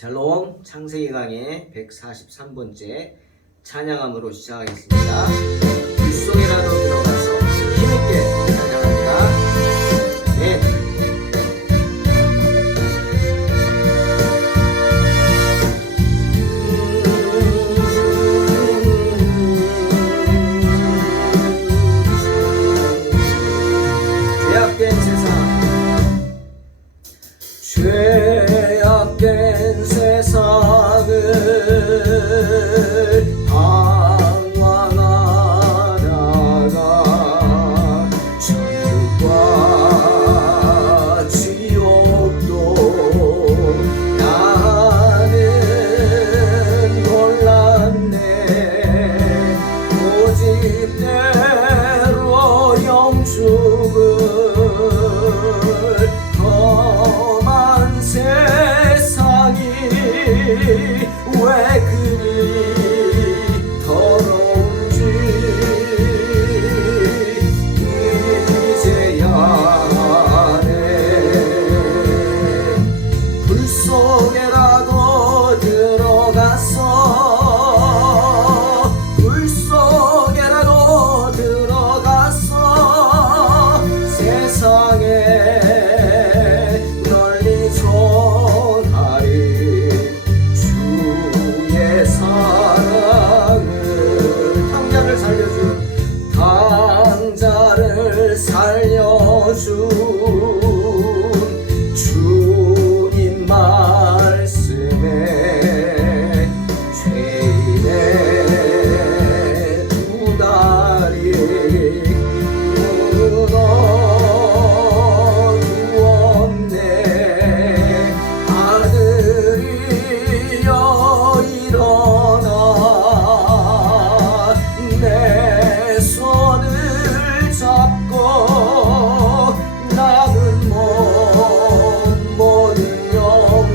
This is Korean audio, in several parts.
샬롬 창세기 강의 143번째 찬양함으로 시작하겠습니다. 물속에라도 들어가서 힘있게 찬양합니다. 네. 죄악된 세상 죄악된 세상을 방황하다가 천국과 지옥도 나는 몰랐네. 고집대로 영축을 험한 세상이 왜 그리 더러운지 이제야 아네. 불 속에라도 들어가서 불 속에라도 들어가서 세상에 널리 전하리 주의 사랑을. 당자를 살려준 주님 말씀에 죄인의 두 다리 무너두었네. 아들이여 일어나 내 손을 잡고 나는 모든 영혼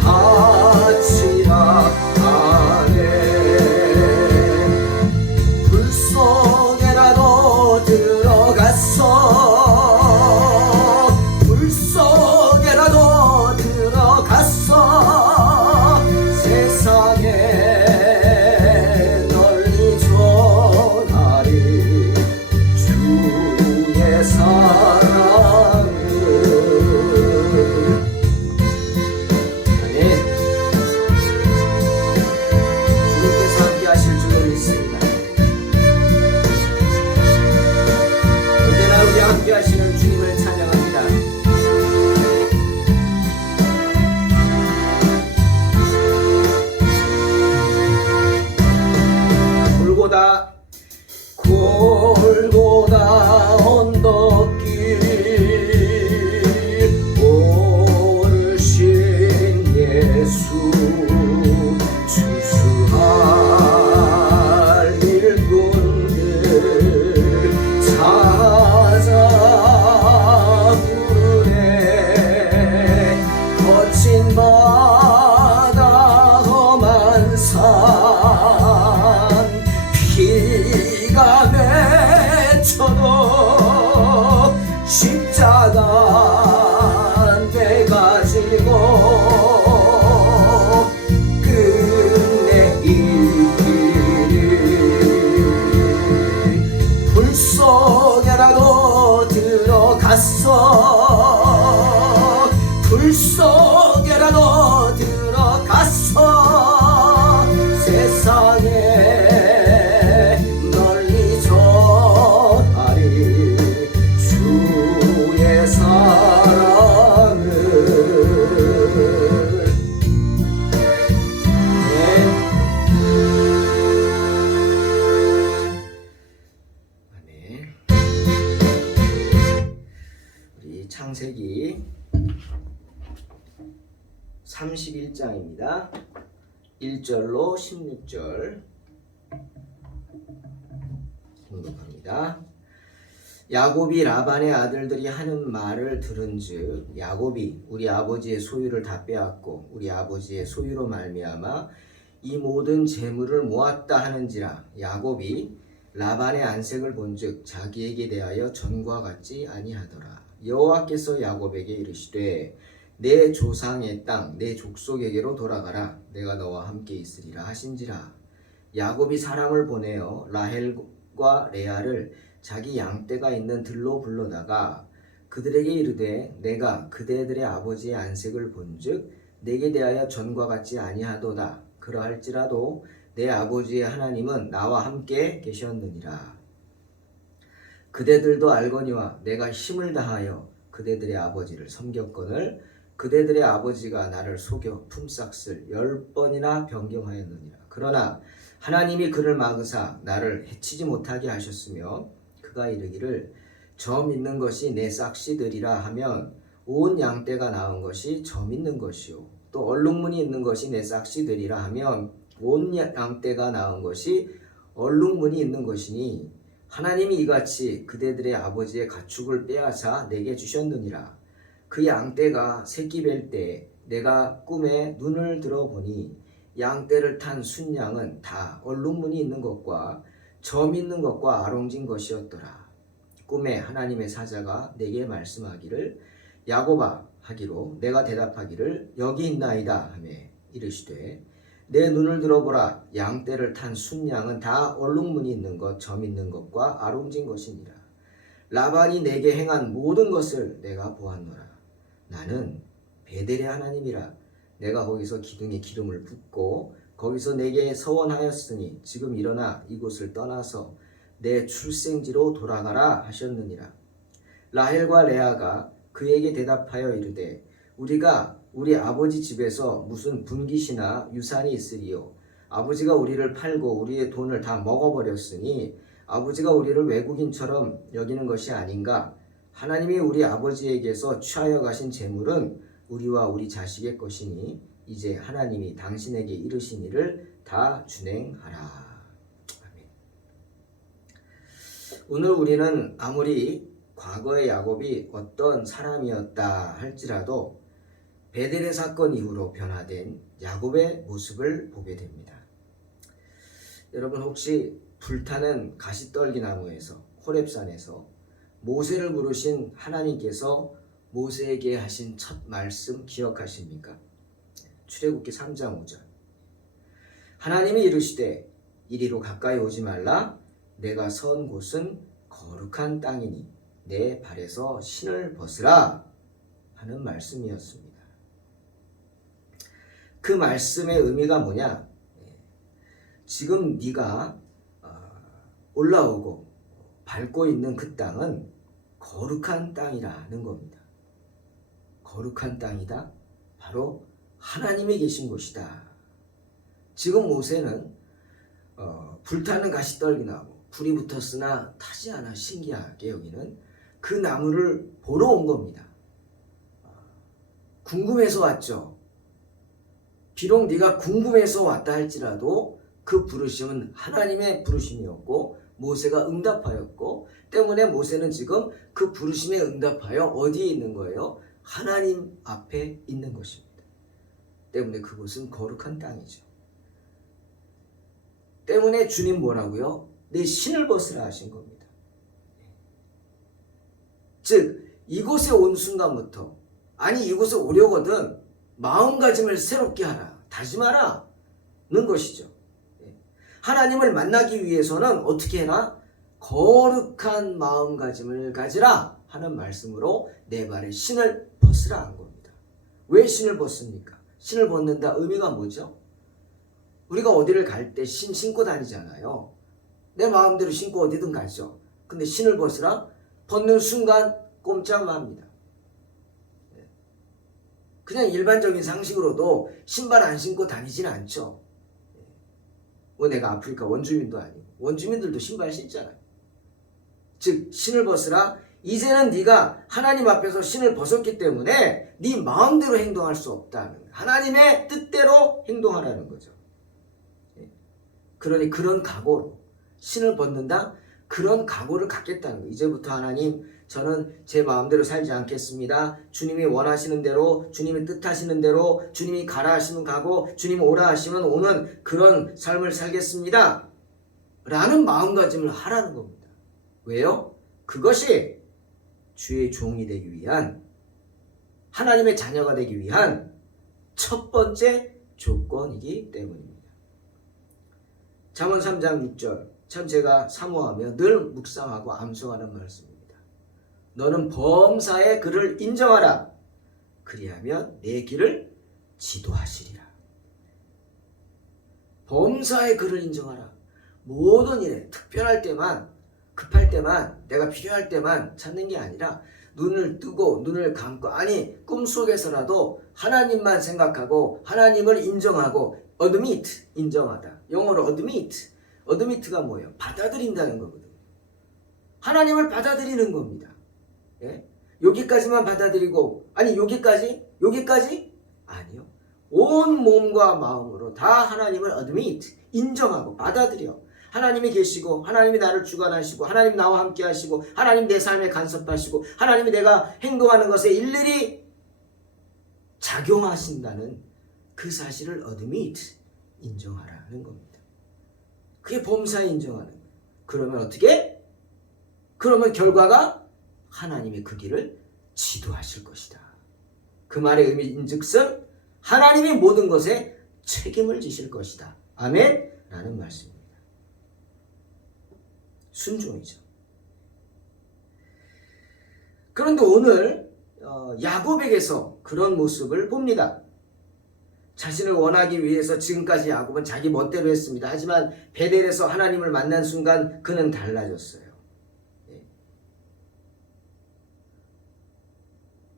바치라 하네. 불 속에라도 들어갔어 불 속에라도 들어갔어 세상에 널리 전하리 주의 사랑을. 아멘. 주님께서 함께 하실 줄로 믿습니다. 언제나 우리와 함께 하시는 주님을 찬양합니다. 골고다 언덕길 오르신 예수 추수할 일꾼들 찾아 부르네. 거친 바다 험한 산 비가 맺혀도 십자가 내가 지고 끝내 이 길이. 불 속에라도 들어갔어 불 속에라도 들어갔어 세상에 널리 전하리 주의 사랑을. 아멘. 우리 창세기 31장입니다. 1절로 16절 공독합니다. 야곱이 라반의 아들들이 하는 말을 들은즉 야곱이 우리 아버지의 소유를 다 빼앗고 우리 아버지의 소유로 말미암아 이 모든 재물을 모았다 하는지라. 야곱이 라반의 안색을 본즉 자기에게 대하여 전과 같지 아니하더라. 여호와께서 야곱에게 이르시되 내 조상의 땅, 내 족속에게로 돌아가라. 내가 너와 함께 있으리라 하신지라. 야곱이 사람을 보내어 라헬과 레아를 자기 양떼가 있는 들로 불러다가 그들에게 이르되 내가 그대들의 아버지의 안색을 본즉 내게 대하여 전과 같지 아니하도다. 그러할지라도 내 아버지의 하나님은 나와 함께 계셨느니라. 그대들도 알거니와 내가 힘을 다하여 그대들의 아버지를 섬겼거늘 그대들의 아버지가 나를 속여 품삯을 10번이나 변경하였느니라. 그러나 하나님이 그를 막으사 나를 해치지 못하게 하셨으며 그가 이르기를 저 믿는 것이 내 싹시들이라 하면 온 양떼가 낳은 것이 저 믿는 것이요 또 얼룩무늬 있는 것이 내 싹시들이라 하면 온 양떼가 낳은 것이 얼룩무늬 있는 것이니 하나님이 이같이 그대들의 아버지의 가축을 빼앗아 내게 주셨느니라. 그 양떼가 새끼 뵐 때 내가 꿈에 눈을 들어보니 양떼를 탄 순양은 다 얼룩무늬 있는 것과 점 있는 것과 아롱진 것이었더라. 꿈에 하나님의 사자가 내게 말씀하기를 야곱아 하기로 내가 대답하기를 여기 있나이다 하매 이르시되 내 눈을 들어보라. 양떼를 탄 순양은 다 얼룩무늬 있는 것, 점 있는 것과 아롱진 것이니라. 라반이 내게 행한 모든 것을 내가 보았노라. 나는 베델의 하나님이라. 내가 거기서 기둥에 기름을 붓고 거기서 내게 서원하였으니 지금 일어나 이곳을 떠나서 내 출생지로 돌아가라 하셨느니라. 라헬과 레아가 그에게 대답하여 이르되 우리가 우리 아버지 집에서 무슨 분깃이나 유산이 있으리요. 아버지가 우리를 팔고 우리의 돈을 다 먹어버렸으니 아버지가 우리를 외국인처럼 여기는 것이 아닌가. 하나님이 우리 아버지에게서 취하여 가신 재물은 우리와 우리 자식의 것이니 이제 하나님이 당신에게 이르신 일을 다 준행하라. 아멘. 오늘 우리는 아무리 과거의 야곱이 어떤 사람이었다 할지라도 베델의 사건 이후로 변화된 야곱의 모습을 보게 됩니다. 여러분 혹시 불타는 가시떨기 나무에서 호렙산에서 모세를 부르신 하나님께서 모세에게 하신 첫 말씀 기억하십니까? 출애굽기 3장 5절. 하나님이 이르시되 이리로 가까이 오지 말라. 내가 선 곳은 거룩한 땅이니 내 발에서 신을 벗으라 하는 말씀이었습니다. 그 말씀의 의미가 뭐냐? 지금 네가 올라오고 밟고 있는 그 땅은 거룩한 땅이라는 겁니다. 거룩한 땅이다. 바로 하나님이 계신 곳이다. 지금 모세는 불타는 가시떨기나무 불이 붙었으나 타지 않아 신기하게 여기는 그 나무를 보러 온 겁니다. 궁금해서 왔죠. 비록 네가 궁금해서 왔다 할지라도 그 부르심은 하나님의 부르심이었고 모세가 응답하였고 때문에 모세는 지금 그 부르심에 응답하여 어디에 있는 거예요? 하나님 앞에 있는 것입니다. 때문에 그곳은 거룩한 땅이죠. 때문에 주님 뭐라고요? 내 신을 벗으라 하신 겁니다. 즉 이곳에 온 순간부터 아니 이곳에 오려거든 마음가짐을 새롭게 하라, 다짐하라는 것이죠. 하나님을 만나기 위해서는 어떻게 해라? 거룩한 마음가짐을 가지라 하는 말씀으로 내 발에 신을 벗으라 한 겁니다. 왜 신을 벗습니까? 신을 벗는다 의미가 뭐죠? 우리가 어디를 갈 때 신 신고 다니잖아요. 내 마음대로 신고 어디든 가죠. 근데 신을 벗으라? 벗는 순간 꼼짝합니다. 그냥 일반적인 상식으로도 신발 안 신고 다니진 않죠. 내가 아프리카 원주민도 아니고 원주민들도 신발 신잖아요. 즉 신을 벗으라. 이제는 네가 하나님 앞에서 신을 벗었기 때문에 네 마음대로 행동할 수 없다는 하나님의 뜻대로 행동하라는 거죠. 그러니 그런 각오로 신을 벗는다. 그런 각오를 갖겠다는 거예요. 이제부터 하나님 저는 제 마음대로 살지 않겠습니다. 주님이 원하시는 대로 주님이 뜻하시는 대로 주님이 가라 하시면 가고 주님이 오라 하시면 오는 그런 삶을 살겠습니다. 라는 마음가짐을 하라는 겁니다. 왜요? 그것이 주의 종이 되기 위한 하나님의 자녀가 되기 위한 첫 번째 조건이기 때문입니다. 잠언 3장 6절 참 제가 사모하며 늘 묵상하고 암송하는 말씀입니다. 너는 범사의 그를 인정하라. 그리하면 내 길을 지도하시리라. 범사의 그를 인정하라. 모든 일에 특별할 때만 급할 때만 내가 필요할 때만 찾는 게 아니라 눈을 뜨고 눈을 감고 아니 꿈속에서라도 하나님만 생각하고 하나님을 인정하고 admit 인정하다. 영어로 admit가 뭐예요? 받아들인다는 거거든요. 하나님을 받아들이는 겁니다. 예? 여기까지만 받아들이고 아니 여기까지 아니요. 온 몸과 마음으로 다 하나님을 admit 인정하고 받아들여. 하나님이 계시고 하나님이 나를 주관하시고 하나님 나와 함께 하시고 하나님 내 삶에 간섭하시고 하나님이 내가 행동하는 것에 일일이 작용하신다는 그 사실을 admit 인정하라는 겁니다. 그게 범사에 인정하는 거예요. 그러면 어떻게? 그러면 결과가 하나님이 그 길을 지도하실 것이다. 그 말의 의미인즉슨 하나님이 모든 것에 책임을 지실 것이다. 아멘? 라는 말씀입니다. 순종이죠. 그런데 오늘 야곱에게서 그런 모습을 봅니다. 자신을 원하기 위해서 지금까지 야곱은 자기 멋대로 했습니다. 하지만 베델에서 하나님을 만난 순간 그는 달라졌어요.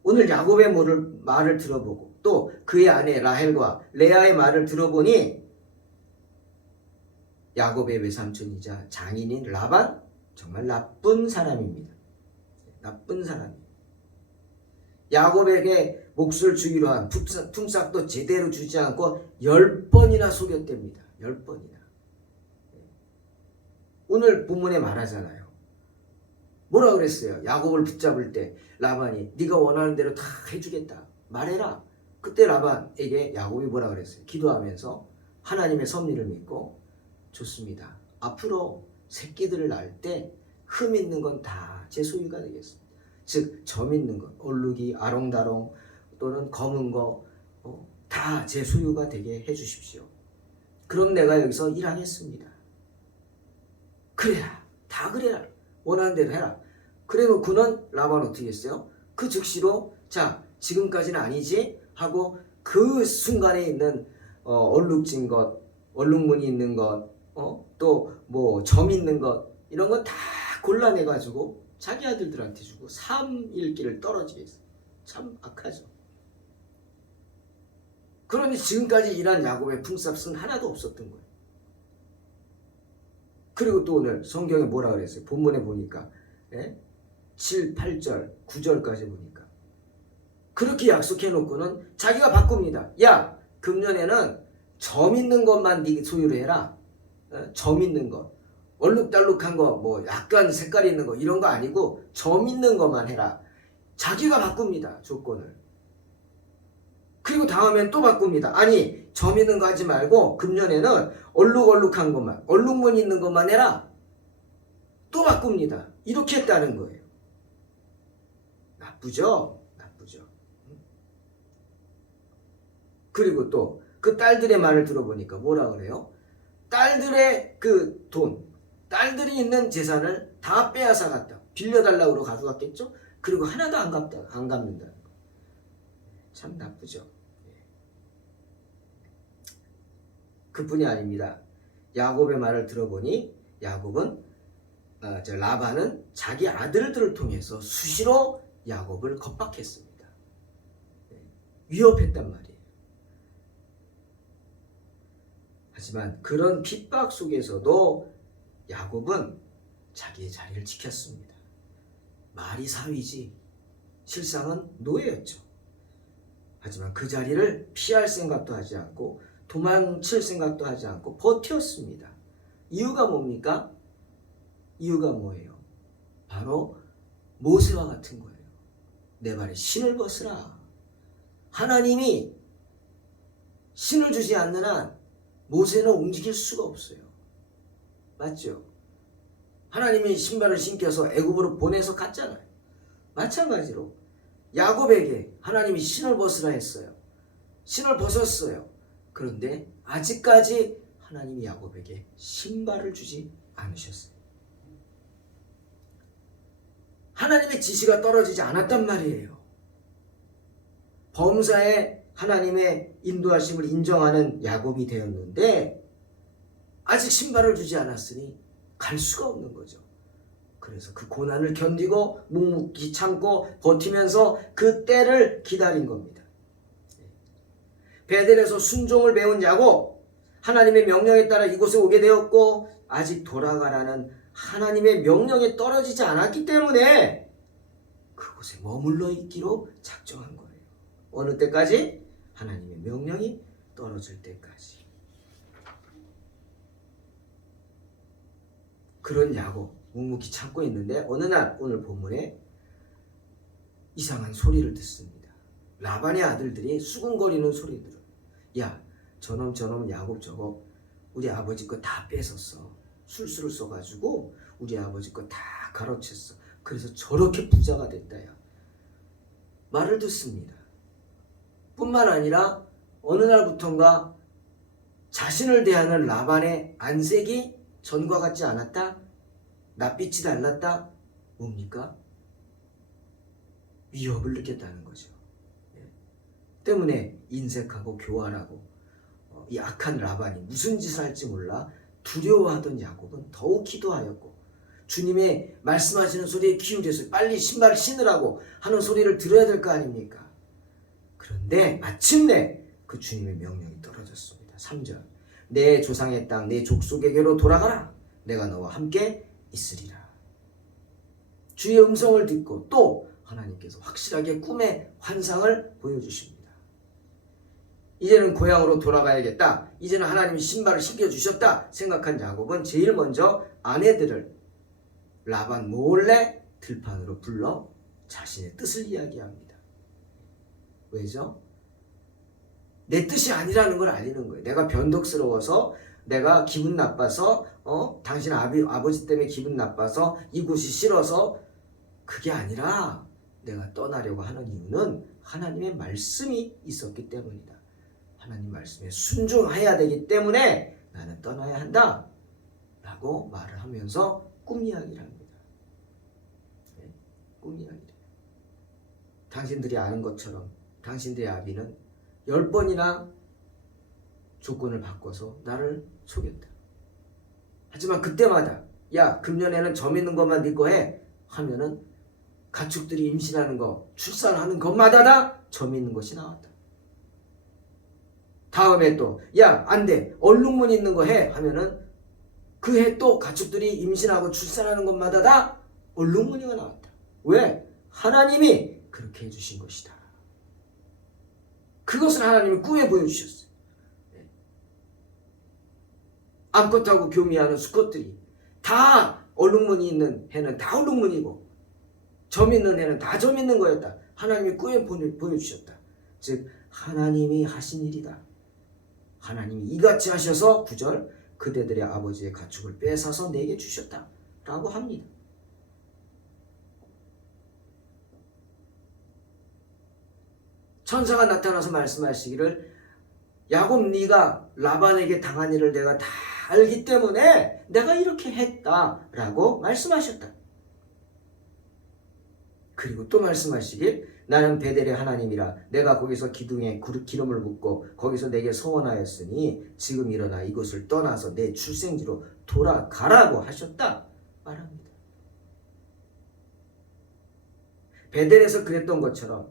오늘 야곱의 말을 들어보고 또 그의 아내 라헬과 레아의 말을 들어보니 야곱의 외삼촌이자 장인인 라반 정말 나쁜 사람입니다. 나쁜 사람이에요. 야곱에게 몫을 주기로 한 품삯도 제대로 주지 않고 10번이나 속였답니다. 10번이나. 오늘 본문에 말하잖아요. 뭐라 그랬어요? 야곱을 붙잡을 때 라반이 네가 원하는 대로 다 해주겠다. 말해라. 그때 라반에게 야곱이 뭐라 그랬어요? 기도하면서 하나님의 섭리를 믿고 좋습니다. 앞으로 새끼들을 낳을 때 흠 있는 건 다 제 소유가 되겠습니다. 즉 점 있는 것, 얼룩이 아롱다롱 또는 검은 거 다 제 소유가 되게 해주십시오. 그럼 내가 여기서 일하겠습니다. 그래라. 다 그래라. 원하는 대로 해라. 그리고 그는 라반 어떻게 했어요? 그 즉시로 자 지금까지는 아니지 하고 그 순간에 있는 얼룩진 것, 얼룩무늬 있는 것, 또 뭐 점 있는 것 이런 거 다 골라내가지고 자기 아들들한테 주고 삶 길을 떨어지게 했어요. 참 악하죠. 그러니 지금까지 일한 야곱의 품삯은 하나도 없었던 거예요. 그리고 또 오늘 성경에 뭐라 그랬어요? 본문에 보니까 7, 8절, 9절까지 보니까 그렇게 약속해놓고는 자기가 바꿉니다. 야, 금년에는 점 있는 것만 네 소유로 해라. 점 있는 것, 얼룩달룩한 거, 뭐 약간 색깔 있는 거 이런 거 아니고 점 있는 것만 해라. 자기가 바꿉니다. 조건을. 그리고 다음엔 또 바꿉니다. 아니 점 있는 거 하지 말고 금년에는 얼룩얼룩한 것만, 얼룩무늬 있는 것만 해라. 또 바꿉니다. 이렇게 했다는 거예요. 나쁘죠? 나쁘죠. 그리고 또 그 딸들의 말을 들어보니까 뭐라 그래요? 딸들의 그 돈, 딸들이 있는 재산을 다 빼앗아 갔다. 빌려달라고 가져갔겠죠? 그리고 하나도 안 갚는다는 거. 참 나쁘죠. 그뿐이 아닙니다. 야곱의 말을 들어보니 야곱은 라반은 자기 아들들을 통해서 수시로 야곱을 겁박했습니다. 위협했단 말이에요. 하지만 그런 핍박 속에서도 야곱은 자기의 자리를 지켰습니다. 말이 사위지 실상은 노예였죠. 하지만 그 자리를 피할 생각도 하지 않고 도망칠 생각도 하지 않고 버텼습니다. 이유가 뭡니까? 이유가 뭐예요? 바로 모세와 같은 거예요. 내 발에 신을 벗으라. 하나님이 신을 주지 않는 한 모세는 움직일 수가 없어요. 맞죠? 하나님이 신발을 신겨서 애굽으로 보내서 갔잖아요. 마찬가지로 야곱에게 하나님이 신을 벗으라 했어요. 신을 벗었어요. 그런데 아직까지 하나님이 야곱에게 신발을 주지 않으셨어요. 하나님의 지시가 떨어지지 않았단 말이에요. 범사에 하나님의 인도하심을 인정하는 야곱이 되었는데 아직 신발을 주지 않았으니 갈 수가 없는 거죠. 그래서 그 고난을 견디고 묵묵히 참고 버티면서 그 때를 기다린 겁니다. 베델에서 순종을 배운 야곱, 하나님의 명령에 따라 이곳에 오게 되었고 아직 돌아가라는 하나님의 명령에 떨어지지 않았기 때문에 그곳에 머물러 있기로 작정한 거예요. 어느 때까지? 하나님의 명령이 떨어질 때까지. 그런 야곱 묵묵히 참고 있는데 어느 날 오늘 본문에 이상한 소리를 듣습니다. 라반의 아들들이 수군거리는 소리 들어요. 야, 저놈 야곱 저거 우리 아버지 거 다 뺏었어. 술수를 써가지고 우리 아버지 거 다 가로챘어. 그래서 저렇게 부자가 됐다. 야. 말을 듣습니다. 뿐만 아니라 어느 날부턴가 자신을 대하는 라반의 안색이 전과 같지 않았다? 낯빛이 달랐다? 뭡니까? 위협을 느꼈다는 거죠. 때문에 인색하고 교활하고 이 악한 라반이 무슨 짓을 할지 몰라 두려워하던 야곱은 더욱 기도하였고 주님의 말씀하시는 소리에 기울여서 빨리 신발을 신으라고 하는 소리를 들어야 될 거 아닙니까? 그런데 마침내 그 주님의 명령이 떨어졌습니다. 3절 내 조상의 땅 내 족속에게로 돌아가라. 내가 너와 함께 있으리라. 주의 음성을 듣고 또 하나님께서 확실하게 꿈의 환상을 보여주십니다. 이제는 고향으로 돌아가야겠다. 이제는 하나님이 신발을 신겨주셨다 생각한 야곱은 제일 먼저 아내들을 라반 몰래 들판으로 불러 자신의 뜻을 이야기합니다. 왜죠? 내 뜻이 아니라는 걸 알리는 거예요. 내가 변덕스러워서 내가 기분 나빠서 당신 아버지 때문에 기분 나빠서 이곳이 싫어서 그게 아니라 내가 떠나려고 하는 이유는 하나님의 말씀이 있었기 때문이다. 하나님 말씀에 순종해야 되기 때문에 나는 떠나야 한다 라고 말을 하면서 꿈 이야기를 합니다. 네, 꿈 이야기를. 당신들이 아는 것처럼 당신들의 아비는 10번이나 조건을 바꿔서 나를 속였다. 하지만 그때마다 야 금년에는 점 있는 것만 네 거 해 하면은 가축들이 임신하는 거 출산하는 것마다 다 점 있는 것이 나왔다. 다음에 또 야 안 돼 얼룩무늬 있는 거 해 하면은 그 해 또 가축들이 임신하고 출산하는 것마다 다 얼룩무늬가 나왔다. 왜? 하나님이 그렇게 해주신 것이다. 그것을 하나님이 꿈에 보여주셨어요. 암컷하고 교미하는 수컷들이 다 얼룩무늬 있는 해는 다 얼룩무늬고 점 있는 해는 다 점 있는 거였다. 하나님이 꿈에 보여주셨다. 즉 하나님이 하신 일이다. 하나님이 이같이 하셔서 9절 그대들의 아버지의 가축을 뺏어서 내게 주셨다 라고 합니다. 천사가 나타나서 말씀하시기를 야곱 네가 라반에게 당한 일을 내가 다 알기 때문에 내가 이렇게 했다라고 말씀하셨다. 그리고 또 말씀하시길 나는 베델의 하나님이라 내가 거기서 기둥에 기름을 붓고 거기서 내게 서원하였으니 지금 일어나 이곳을 떠나서 내 출생지로 돌아가라고 하셨다 말합니다. 베델에서 그랬던 것처럼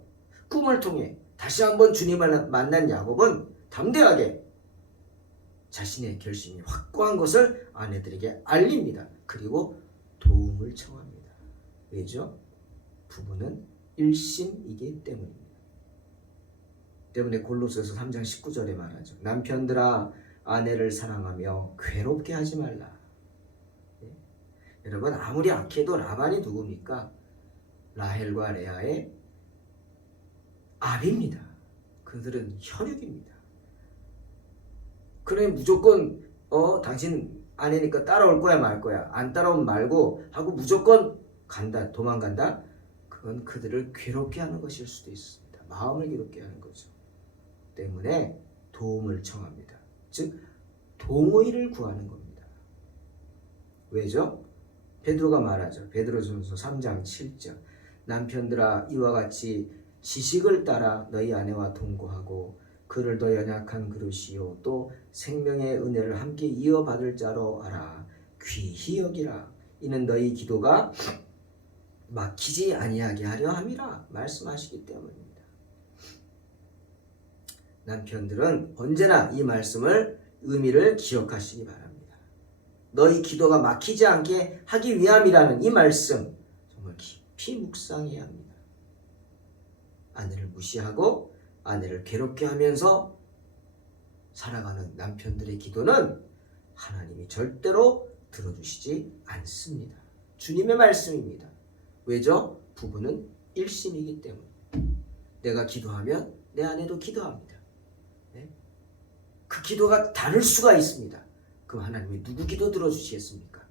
꿈을 통해 다시 한번 주님을 만난 야곱은 담대하게 자신의 결심이 확고한 것을 아내들에게 알립니다. 그리고 도움을 청합니다. 왜죠? 부부는 일심이기 때문입니다. 때문에 골로새서 3장 19절에 말하죠. 남편들아 아내를 사랑하며 괴롭게 하지 말라. 네? 여러분 아무리 악해도 라반이 누굽니까? 라헬과 레아의 아비입니다. 그들은 혈육입니다. 그래 무조건 당신 아내니까 따라올 거야 말 거야 안 따라오면 말고 하고 무조건 간다 도망간다. 그건 그들을 괴롭게 하는 것일 수도 있습니다. 마음을 괴롭게 하는 거죠. 때문에 도움을 청합니다. 즉 동의를 구하는 겁니다. 왜죠? 베드로가 말하죠. 베드로전서 3장 7절 남편들아 이와 같이 지식을 따라 너희 아내와 동거하고 그를 더 연약한 그릇이요 또 생명의 은혜를 함께 이어받을 자로 알아 귀히 여기라. 이는 너희 기도가 막히지 아니하게 하려 함이라 말씀하시기 때문입니다. 남편들은 언제나 이 말씀을 의미를 기억하시기 바랍니다. 너희 기도가 막히지 않게 하기 위함이라는 이 말씀 정말 깊이 묵상해야 합니다. 아내를 무시하고 아내를 괴롭게 하면서 살아가는 남편들의 기도는 하나님이 절대로 들어주시지 않습니다. 주님의 말씀입니다. 왜죠? 부부는 일심이기 때문에. 내가 기도하면 내 아내도 기도합니다. 네? 그 기도가 다를 수가 있습니다. 그럼 하나님이 누구 기도 들어주시겠습니까?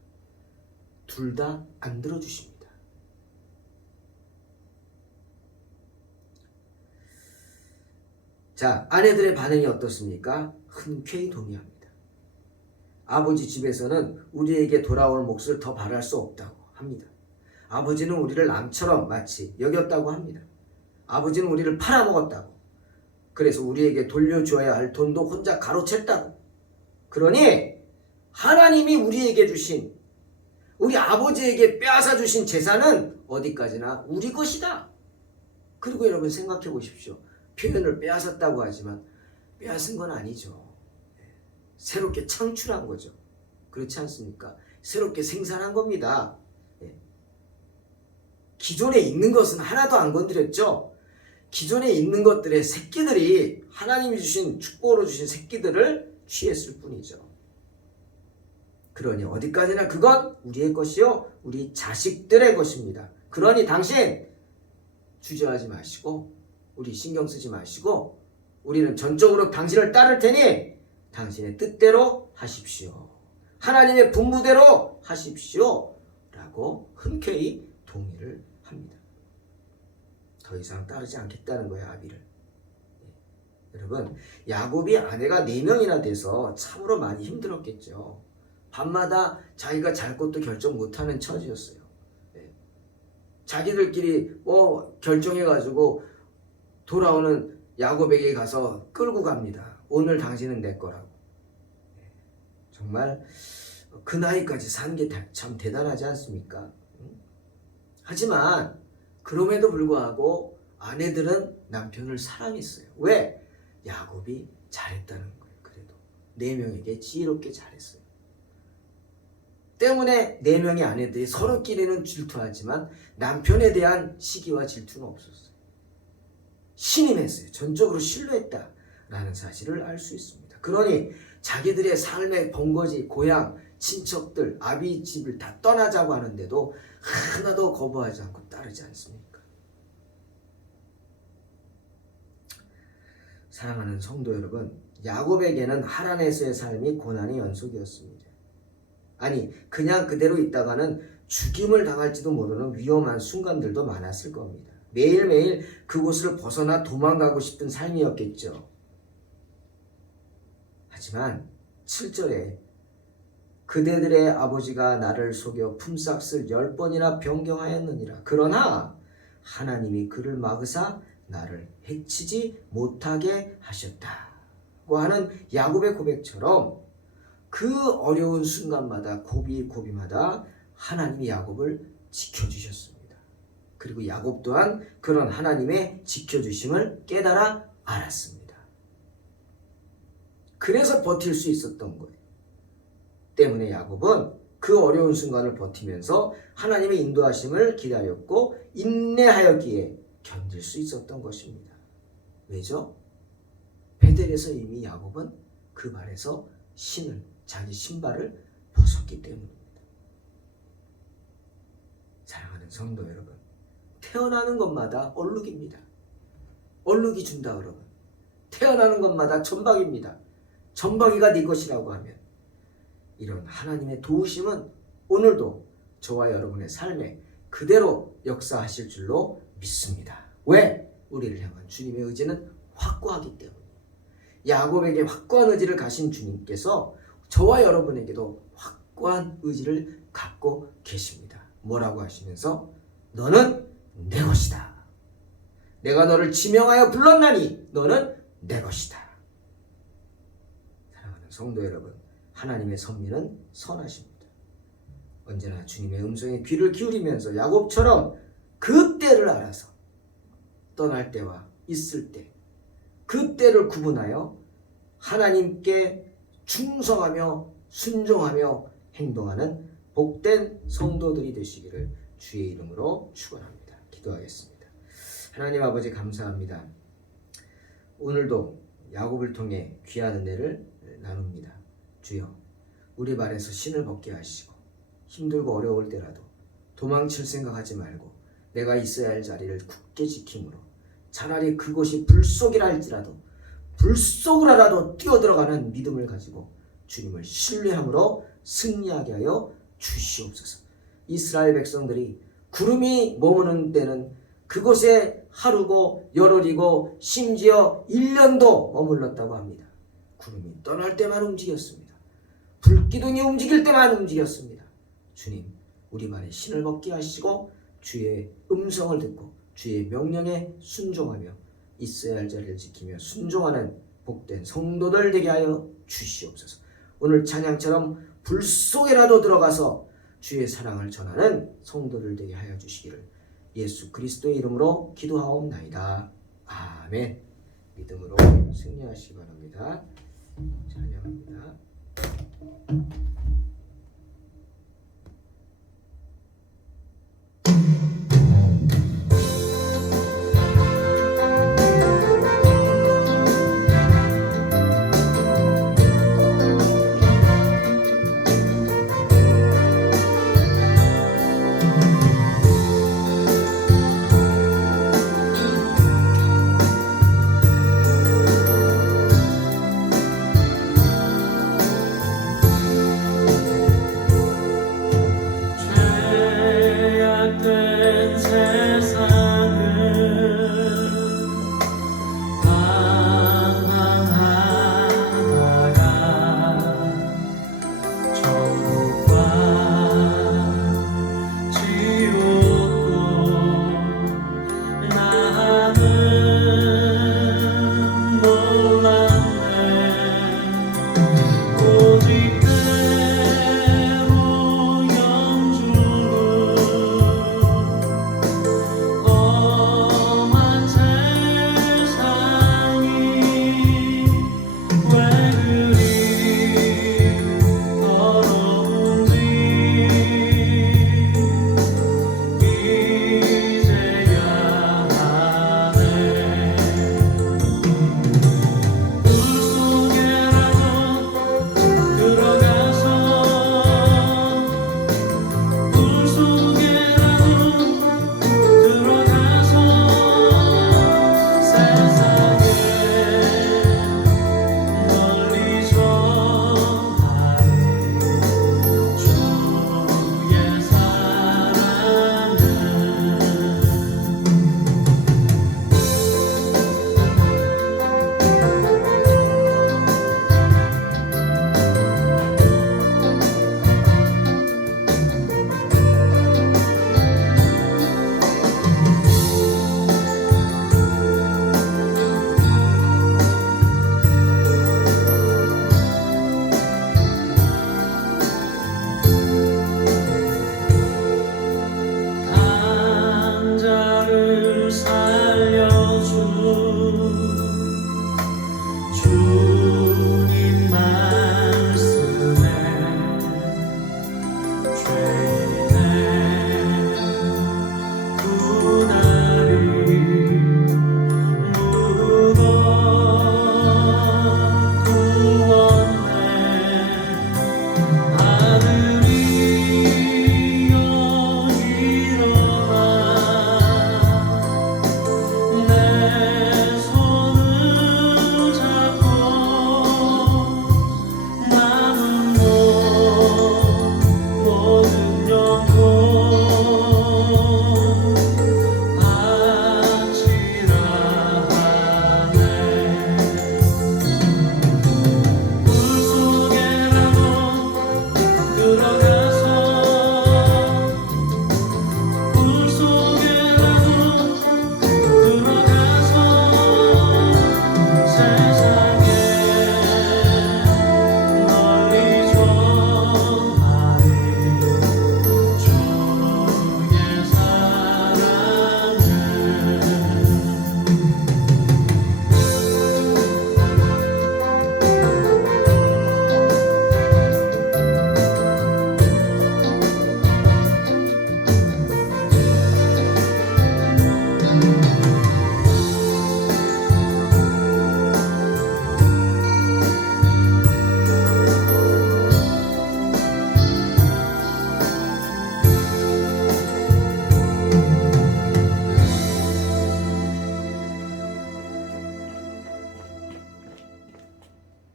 둘 다 안 들어주십니다. 자, 아내들의 반응이 어떻습니까? 흔쾌히 동의합니다. 아버지 집에서는 우리에게 돌아올 몫을 더 바랄 수 없다고 합니다. 아버지는 우리를 남처럼 마치 여겼다고 합니다. 아버지는 우리를 팔아먹었다고. 그래서 우리에게 돌려줘야 할 돈도 혼자 가로챘다고. 그러니 하나님이 우리에게 주신, 우리 아버지에게 빼앗아 주신 재산은 어디까지나 우리 것이다. 그리고 여러분 생각해 보십시오. 표현을 빼앗았다고 하지만 빼앗은 건 아니죠. 새롭게 창출한 거죠. 그렇지 않습니까? 새롭게 생산한 겁니다. 기존에 있는 것은 하나도 안 건드렸죠. 기존에 있는 것들의 새끼들이 하나님이 주신 축복으로 주신 새끼들을 취했을 뿐이죠. 그러니 어디까지나 그건 우리의 것이요 우리 자식들의 것입니다. 그러니 당신 주저하지 마시고 우리 신경 쓰지 마시고 우리는 전적으로 당신을 따를 테니 당신의 뜻대로 하십시오. 하나님의 분부대로 하십시오. 라고 흔쾌히 동의를 합니다. 더 이상 따르지 않겠다는 거예요. 아비를. 여러분 야곱이 아내가 4명이나 돼서 참으로 많이 힘들었겠죠. 밤마다 자기가 잘 것도 결정 못하는 처지였어요. 자기들끼리 결정해가지고 돌아오는 야곱에게 가서 끌고 갑니다. 오늘 당신은 내 거라고. 정말 그 나이까지 산 게 참 대단하지 않습니까? 하지만 그럼에도 불구하고 아내들은 남편을 사랑했어요. 왜? 야곱이 잘했다는 거예요. 그래도 4명에게 지혜롭게 잘했어요. 때문에 4명의 아내들이 서로끼리는 질투하지만 남편에 대한 시기와 질투는 없었어요. 신임했어요. 전적으로 신뢰했다라는 사실을 알 수 있습니다. 그러니 자기들의 삶의 번거지, 고향, 친척들, 아비 집을 다 떠나자고 하는데도 하나도 거부하지 않고 따르지 않습니까? 사랑하는 성도 여러분, 야곱에게는 하란에서의 삶이 고난의 연속이었습니다. 아니, 그냥 그대로 있다가는 죽임을 당할지도 모르는 위험한 순간들도 많았을 겁니다. 매일매일 그곳을 벗어나 도망가고 싶은 삶이었겠죠. 하지만 7절에 그대들의 아버지가 나를 속여 품삯을 10번이나 변경하였느니라. 그러나 하나님이 그를 막으사 나를 해치지 못하게 하셨다고 하는 야곱의 고백처럼 그 어려운 순간마다 고비마다 하나님이 야곱을 지켜주셨습니다. 그리고 야곱 또한 그런 하나님의 지켜주심을 깨달아 알았습니다. 그래서 버틸 수 있었던 거예요. 때문에 야곱은 그 어려운 순간을 버티면서 하나님의 인도하심을 기다렸고 인내하였기에 견딜 수 있었던 것입니다. 왜죠? 베델에서 이미 야곱은 그 발에서 자기 신발을 벗었기 때문입니다. 사랑하는 성도 여러분, 태어나는 것마다 얼룩입니다. 얼룩이 준다 그러면 태어나는 것마다 전박입니다. 전박이가 네 것이라고 하면 이런 하나님의 도우심은 오늘도 저와 여러분의 삶에 그대로 역사하실 줄로 믿습니다. 왜? 우리를 향한 주님의 의지는 확고하기 때문에. 야곱에게 확고한 의지를 가신 주님께서 저와 여러분에게도 확고한 의지를 갖고 계십니다. 뭐라고 하시면서 너는 내 것이다. 내가 너를 지명하여 불렀나니 너는 내 것이다. 사랑하는 성도 여러분, 하나님의 섭리는 선하십니다. 언제나 주님의 음성에 귀를 기울이면서 야곱처럼 그 때를 알아서 떠날 때와 있을 때, 그 때를 구분하여 하나님께 충성하며 순종하며 행동하는 복된 성도들이 되시기를 주의 이름으로 축원합니다. 기도하겠습니다. 하나님 아버지 감사합니다. 오늘도 야곱을 통해 귀한 은혜를 나눕니다. 주여, 우리 발에서 신을 벗게 하시고 힘들고 어려울 때라도 도망칠 생각하지 말고 내가 있어야 할 자리를 굳게 지킴으로 차라리 그곳이 불속이라 할지라도 불속으로라도 뛰어들어가는 믿음을 가지고 주님을 신뢰함으로 승리하게 하여 주시옵소서. 이스라엘 백성들이 구름이 머무는 때는 그곳에 하루고 열흘이고 심지어 1년도 머물렀다고 합니다. 구름이 떠날 때만 움직였습니다. 불기둥이 움직일 때만 움직였습니다. 주님, 우리 말에 신을 벗게 하시고 주의 음성을 듣고 주의 명령에 순종하며 있어야 할 자리를 지키며 순종하는 복된 성도들 되게 하여 주시옵소서. 오늘 찬양처럼 불 속에라도 들어가서 주의 사랑을 전하는 성도들 되게 하여 주시기를 예수 그리스도의 이름으로 기도하옵나이다. 아멘. 믿음으로 승리하시기 바랍니다. 찬양합니다.